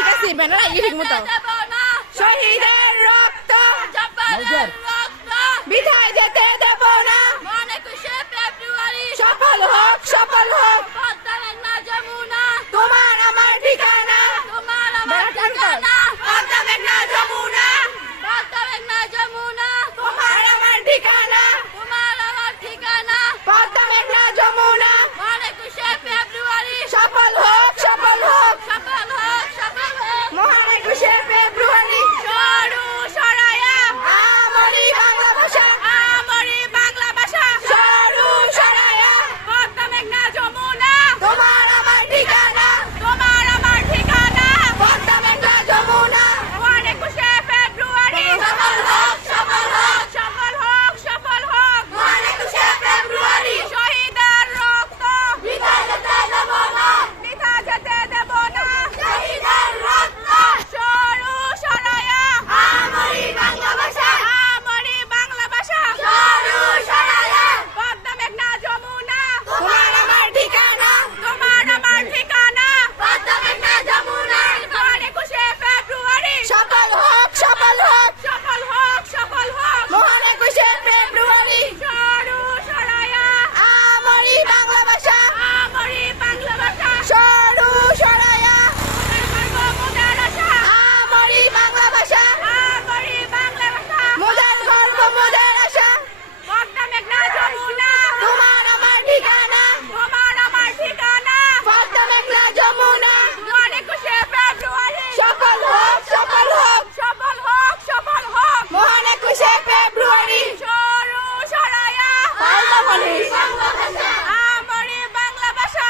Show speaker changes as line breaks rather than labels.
ঠিক আছে ব্যানার আগে ঠিক মতো। শহীদের রক্ত। বিধায় যেতে দেব না। সফল হোক সফল হোক। বাংলা ভাষা।